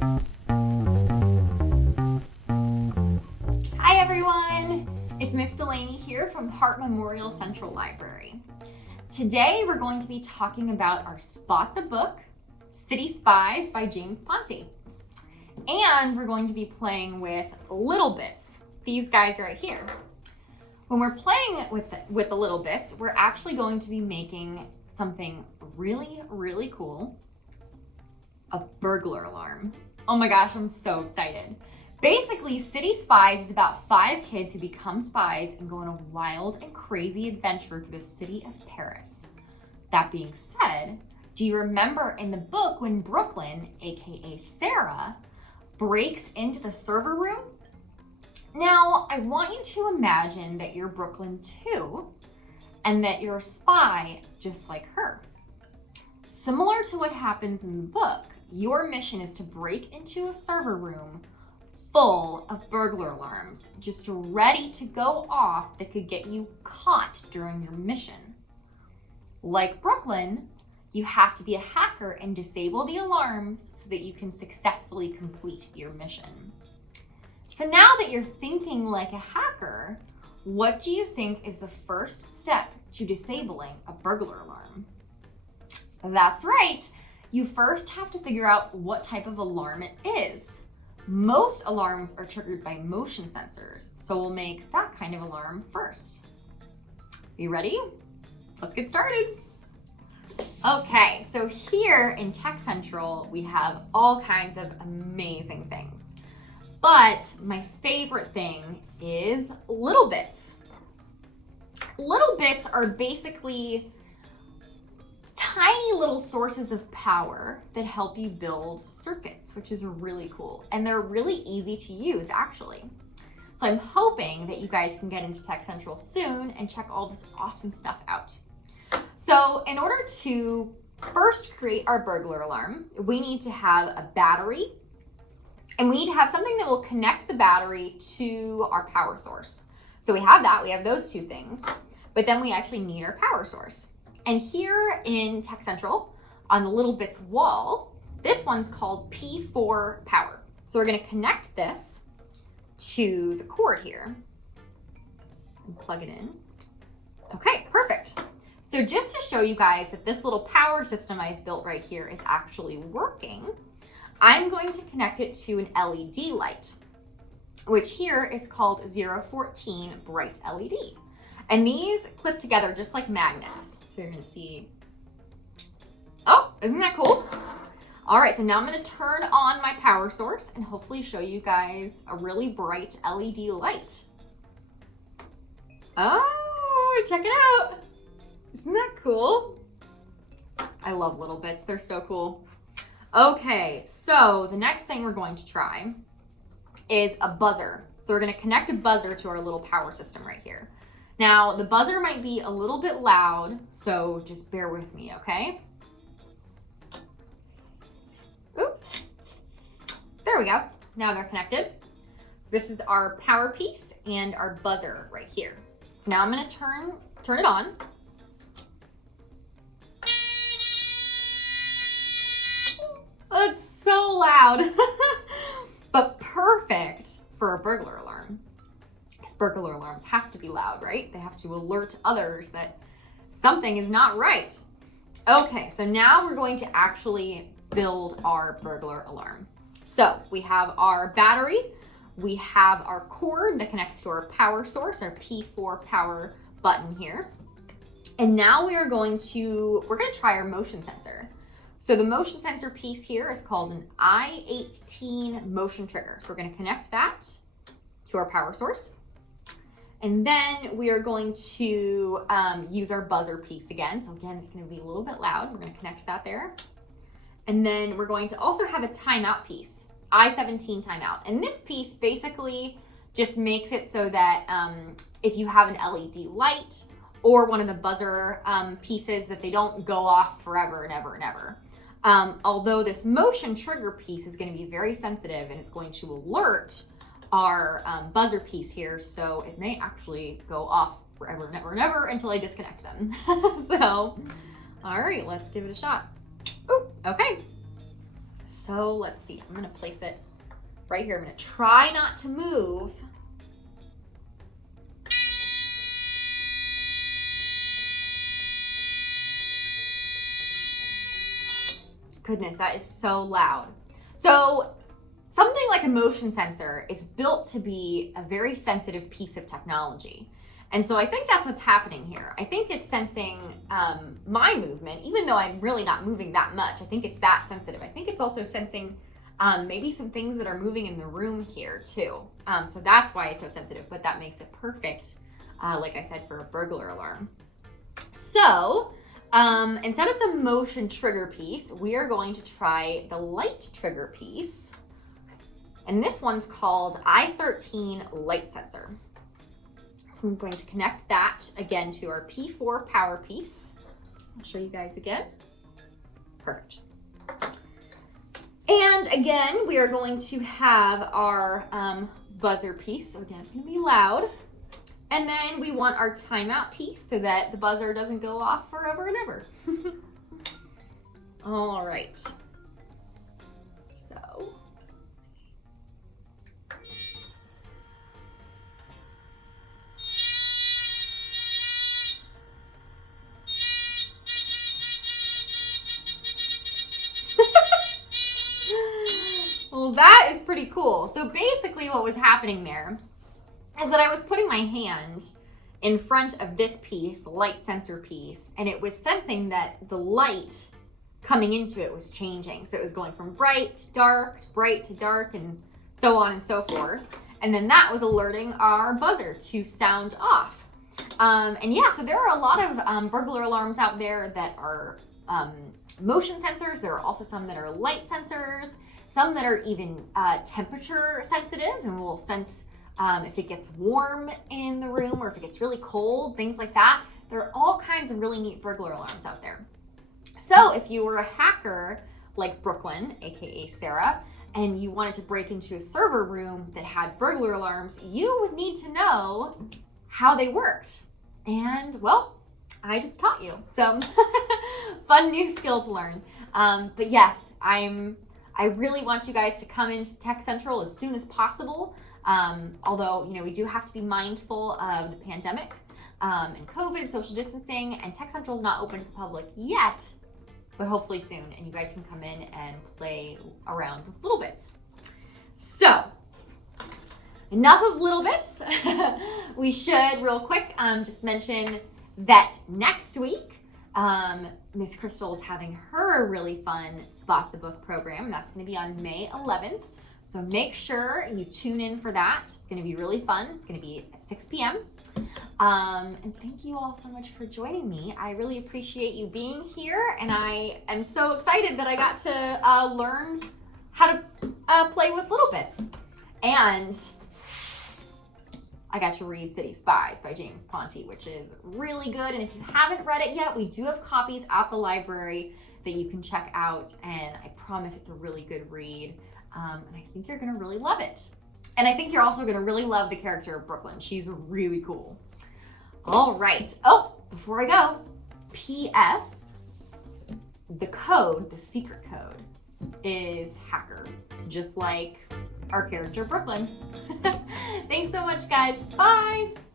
Hi everyone, it's Miss Delaney here from Hart Memorial Central Library. Today we're going to be talking about our Spot the Book, City Spies by James Ponti. And we're going to be playing with Little Bits, these guys right here. When we're playing with the Little Bits, we're actually going to be making something really, really cool, a burglar alarm. Oh my gosh, I'm so excited. Basically, City Spies is about 5 kids who become spies and go on a wild and crazy adventure through the city of Paris. That being said, do you remember in the book when Brooklyn, aka Sarah, breaks into the server room? Now, I want you to imagine that you're Brooklyn too, and that you're a spy just like her. Similar to what happens in the book, your mission is to break into a server room full of burglar alarms, just ready to go off that could get you caught during your mission. Like Brooklyn, you have to be a hacker and disable the alarms so that you can successfully complete your mission. So now that you're thinking like a hacker, what do you think is the first step to disabling a burglar alarm? That's right. You first have to figure out what type of alarm it is. Most alarms are triggered by motion sensors, so we'll make that kind of alarm first. You ready? Let's get started. Okay, so here in Tech Central, we have all kinds of amazing things. But my favorite thing is Little Bits. Little Bits are basically tiny little sources of power that help you build circuits, which is really cool. And they're really easy to use, actually. So I'm hoping that you guys can get into Tech Central soon and check all this awesome stuff out. So in order to first create our burglar alarm, we need to have a battery, and we need to have something that will connect the battery to our power source. So we have that, we have those two things, but then we actually need our power source. And here in Tech Central, on the Little Bits wall, this one's called P4 power. So we're gonna connect this to the cord here and plug it in. Okay, perfect. So just to show you guys that this little power system I've built right here is actually working, I'm going to connect it to an LED light, which here is called 014 bright LED. And these clip together just like magnets. So you're gonna see, oh, isn't that cool? All right, so now I'm gonna turn on my power source and hopefully show you guys a really bright LED light. Oh, check it out. Isn't that cool? I love Little Bits, they're so cool. Okay, so the next thing we're going to try is a buzzer. So we're gonna connect a buzzer to our little power system right here. Now, the buzzer might be a little bit loud, so just bear with me, okay? Oop. There we go. Now they're connected. So this is our power piece and our buzzer right here. So now I'm gonna turn it on. That's so loud, but perfect for a burglar alarm. Because burglar alarms have to be loud, right? They have to alert others that something is not right. Okay, so now we're going to actually build our burglar alarm. So we have our battery, we have our cord that connects to our power source, our P4 power button here. And now we're going to try our motion sensor. So the motion sensor piece here is called an I-18 motion trigger. So we're going to connect that to our power source. And then we are going to use our buzzer piece again. So again, it's going to be a little bit loud. We're going to connect that there. And then we're going to also have a timeout piece, I-17 timeout. And this piece basically just makes it so that if you have an LED light or one of the buzzer pieces, that they don't go off forever and ever and ever. Although this motion trigger piece is going to be very sensitive and it's going to alert our buzzer piece here, so it may actually go off forever and ever and ever until I disconnect them. So, all right, let's give it a shot. Ooh, okay. So let's see, I'm gonna place it right here. I'm gonna try not to move. Goodness, that is so loud. So something like a motion sensor is built to be a very sensitive piece of technology. And so I think that's what's happening here. I think it's sensing my movement, even though I'm really not moving that much. I think it's that sensitive. I think it's also sensing maybe some things that are moving in the room here too. So that's why it's so sensitive, but that makes it perfect, like I said, for a burglar alarm. So instead of the motion trigger piece, we are going to try the light trigger piece. And this one's called i13 light sensor. So I'm going to connect that again to our P4 power piece. I'll show you guys again. Perfect. And again, we are going to have our buzzer piece. So again, it's gonna be loud. And then we want our timeout piece so that the buzzer doesn't go off forever and ever. All right. So, let's see. Well, that is pretty cool. So basically what was happening there is that I was putting my hand in front of this piece, the light sensor piece, and it was sensing that the light coming into it was changing. So it was going from bright to dark, and so on and so forth. And then that was alerting our buzzer to sound off. And yeah, so there are a lot of burglar alarms out there that are motion sensors. There are also some that are light sensors, some that are even temperature sensitive and will sense if it gets warm in the room or if it gets really cold, things like that. There are all kinds of really neat burglar alarms out there. So if you were a hacker like Brooklyn, aka Sarah, and you wanted to break into a server room that had burglar alarms, you would need to know how they worked. And well, I just taught you. So fun new skill to learn. But yes, I really want you guys to come into Tech Central as soon as possible. Although, you know, we do have to be mindful of the pandemic and COVID and social distancing, and Tech Central is not open to the public yet, but hopefully soon, and you guys can come in and play around with Little Bits. So, enough of Little Bits. We should, real quick, just mention that next week, Miss Crystal is having her really fun Spot the Book program. That's going to be on May 11th. So make sure you tune in for that. It's going to be really fun. It's going to be at 6 p.m. And thank you all so much for joining me. I really appreciate you being here, and I am so excited that I got to learn how to play with Little Bits. And I got to read City Spies by James Ponti, which is really good. And if you haven't read it yet, we do have copies at the library that you can check out, and I promise it's a really good read. And I think you're gonna really love it. And I think you're also gonna really love the character of Brooklyn. She's really cool. All right. Oh, before I go, P.S. The code, the secret code, is hacker, just like our character Brooklyn. Thanks so much, guys. Bye.